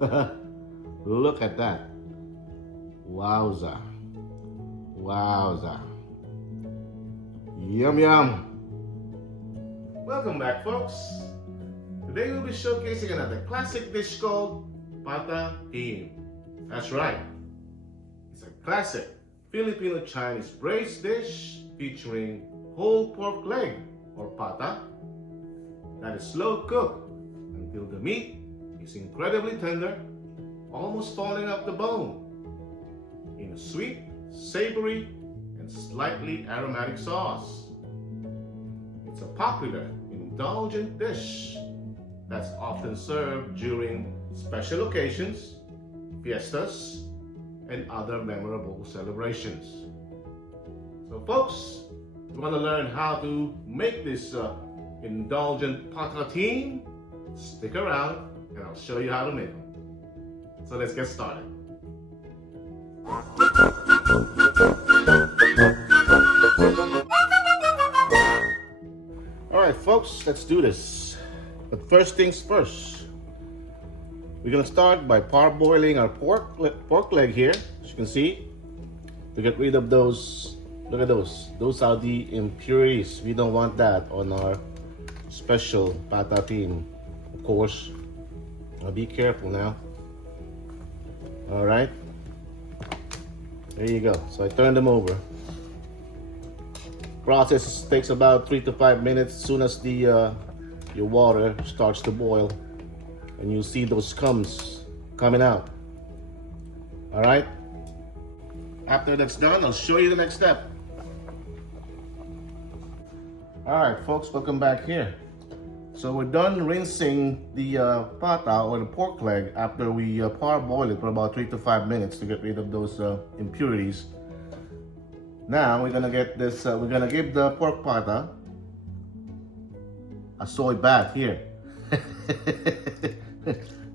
Look at that. Wowza. Wowza. Yum yum. Welcome back, folks. Today we'll be showcasing another classic dish called Patatim. That's right. It's a classic Filipino-Chinese braised dish featuring whole pork leg or pata that is slow cooked until the meat is incredibly tender, almost falling off the bone, in a sweet, savory, and slightly aromatic sauce. It's a popular, indulgent dish that's often served during special occasions, fiestas, and other memorable celebrations. So folks, if you want to learn how to make this indulgent patatim, stick around and I'll show you how to make them. So let's get started. Alright folks, let's do this. But first things first, we're going to start by parboiling our pork leg here, as you can see, to get rid of those. Look at those. Those are the impurities. We don't want that on our special patatim. Of course, now be careful now. Alright. There you go. So I turn them over. Process takes about 3 to 5 minutes. As soon as the your water starts to boil, and you see those scums coming out. Alright. After that's done, I'll show you the next step. Alright folks, welcome back here. So we're done rinsing the pata or the pork leg after we parboil it for about 3 to 5 minutes to get rid of those impurities. Now we're gonna get this. We're gonna give the pork pata a soy bath here.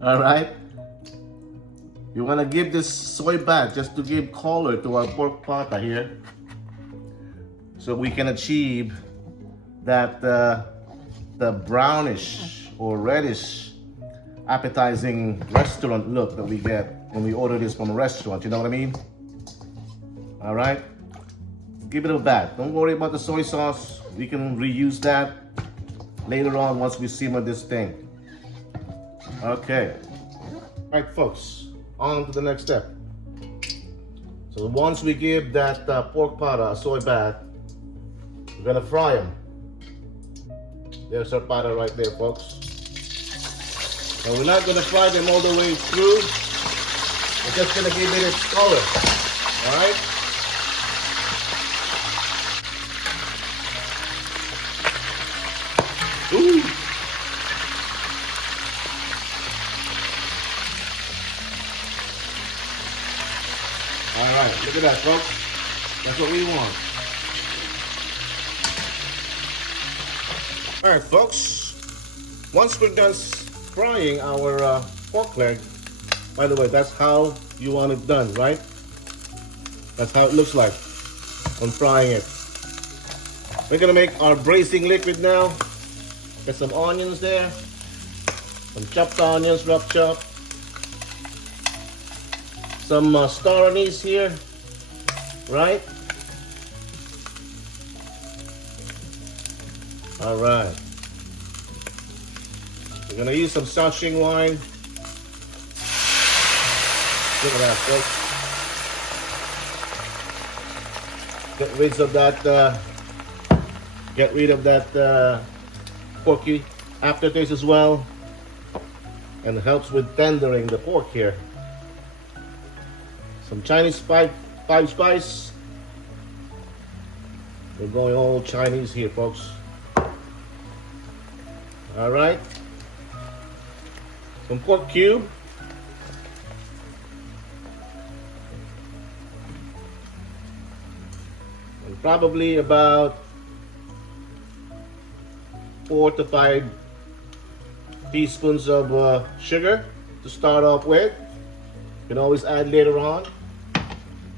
All right. You wanna give this soy bath just to give color to our pork pata here, so we can achieve that the brownish or reddish appetizing restaurant look that we get when we order this from a restaurant. You know what I mean? All right. Give it a bath. Don't worry about the soy sauce. We can reuse that later on once we simmer this thing. Okay. All right, folks. On to the next step. So once we give that pork pata a soy bath, we're gonna fry them. There's our pata right there, folks. And we're not gonna fry them all the way through. We're just gonna give it its color. All right. Ooh. All right, look at that, folks. That's what we want. All right, folks. Once we're done frying our pork leg, by the way, that's how you want it done, right? That's how it looks like when frying it. We're gonna make our braising liquid now. Get some onions there, some chopped onions, rough chop, some Star Anise here, right? All right. We're gonna use some Shaoxing wine. Look at that, folks. Get rid of that porky aftertaste as well, and helps with tendering the pork here. Some Chinese five spice. We're going all Chinese here, folks. All right. Some pork cube. And probably about 4 to 5 teaspoons of sugar to start off with. You can always add later on.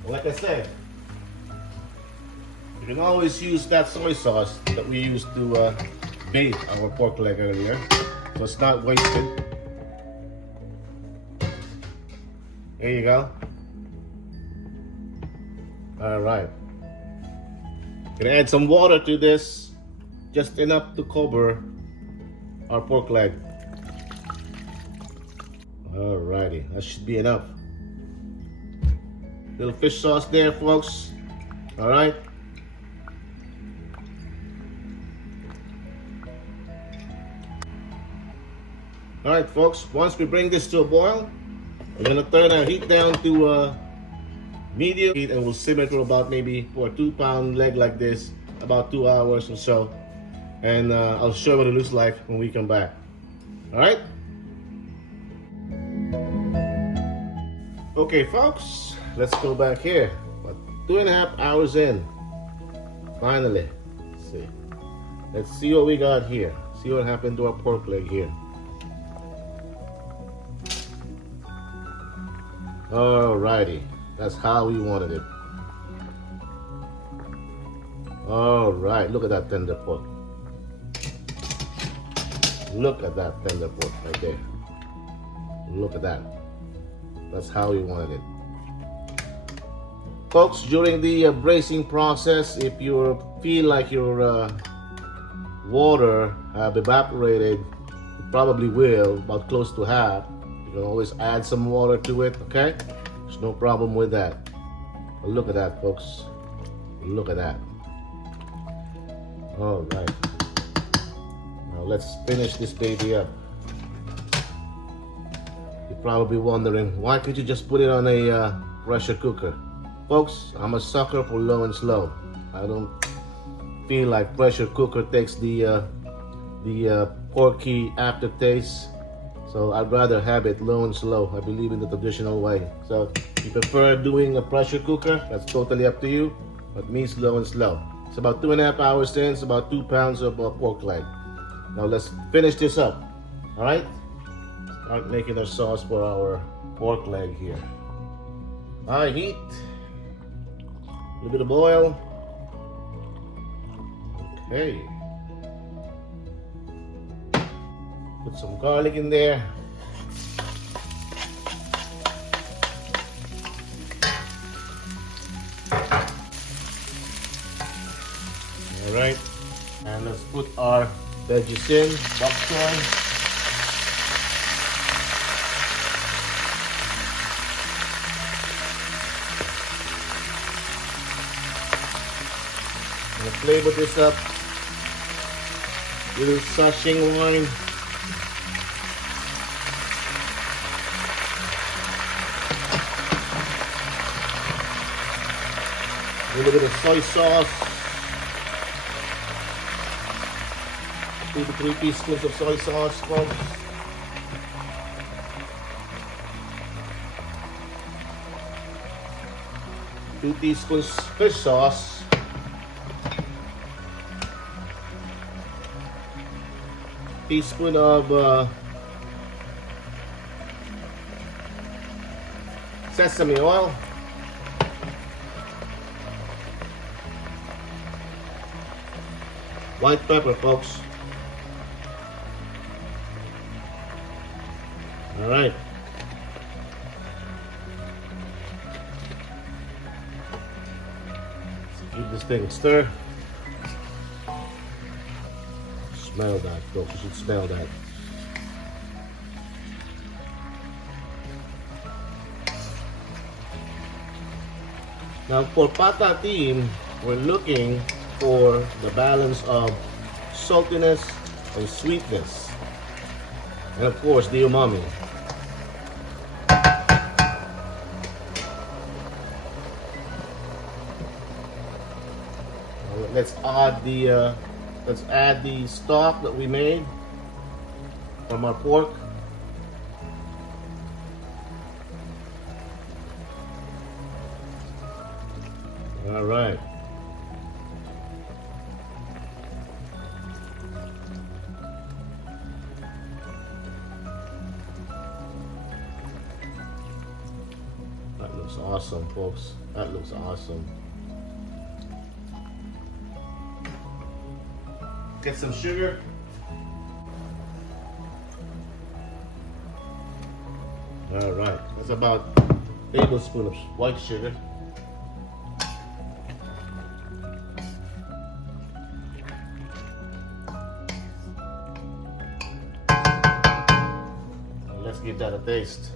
Like I said, you can always use that soy sauce that we used to bathe our pork leg earlier, so it's not wasted. There you go. All right. Gonna add some water to this, just enough to cover our pork leg. Alrighty, that should be enough. Little fish sauce there, folks. All right. All right, folks. Once we bring this to a boil, we're gonna turn our heat down to medium heat, and we'll simmer for about maybe for a 2-pound leg like this, about 2 hours or so. And I'll show you what it looks like when we come back. All right. Okay, folks. Let's go back here. About 2.5 hours in. Finally. Let's see. Let's see what we got here. See what happened to our pork leg here. Alrighty. That's how we wanted it. Alright. Look at that tender pork. Look at that tender pork right there. Look at that. That's how we wanted it. Folks, during the braising process, if you feel like your water have evaporated, it probably will, about close to half. You can always add some water to it, okay? There's no problem with that. But look at that, folks. Look at that. All right. Now let's finish this baby up. You're probably wondering, why could you just put it on a pressure cooker? Folks, I'm a sucker for low and slow. I don't feel like pressure cooker takes the porky aftertaste. So I'd rather have it low and slow. I believe in the traditional way. So if you prefer doing a pressure cooker, that's totally up to you. But me, slow and slow. It's about 2.5 hours in. It's about 2 pounds of pork leg. Now let's finish this up. All right? Start making our sauce for our pork leg here. High heat. A little bit of oil. Okay. Put some garlic in there. All right. And let's put our veggies in. Bok Choy. Flavor this up. Little sashing wine. A little bit of soy sauce. 2 to 3 teaspoons of soy sauce, folks. Two teaspoons fish sauce. Teaspoon of sesame oil. White pepper, folks. All right. Let's give this thing a stir. Smell that, folks. You should smell that. Now for patatim, we're looking for the balance of saltiness and sweetness, and of course the umami. Let's add the stock that we made from our pork. All right. That looks awesome, folks. That looks awesome. Get some sugar. All right, that's about tablespoon of white sugar. And let's give that a taste.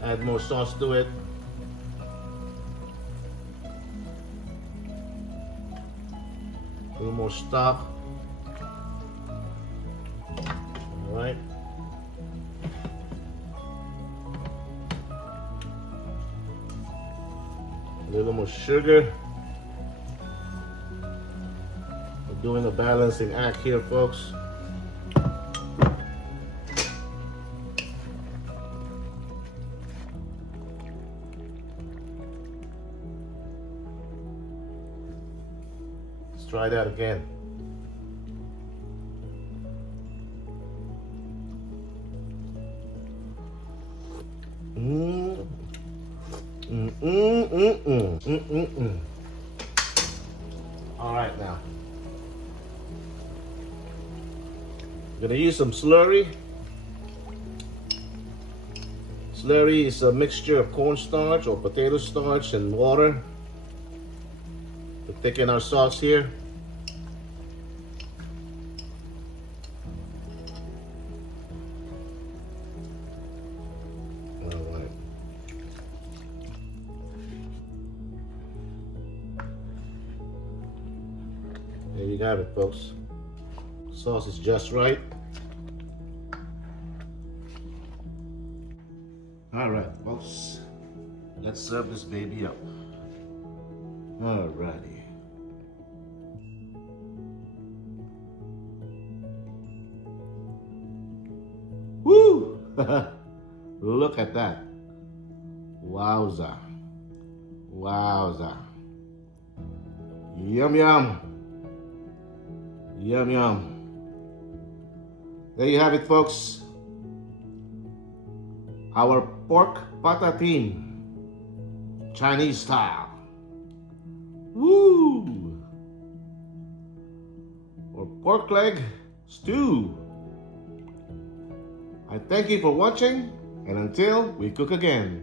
Add more sauce to it. A little more stock. All right. A little more sugar. We're doing a balancing act here, folks. Let's try that again. All right, now I'm gonna use some slurry. Slurry is a mixture of cornstarch or potato starch and water to thicken our sauce here. There you have it, folks. Sauce is just right. All right, folks. Let's serve this baby up. All righty. Woo! Look at that. Wowza. Wowza. Yum, yum. Yum, yum. There you have it, folks. Our pork patatim, Chinese style. Woo! Or pork leg stew. I thank you for watching, and until we cook again.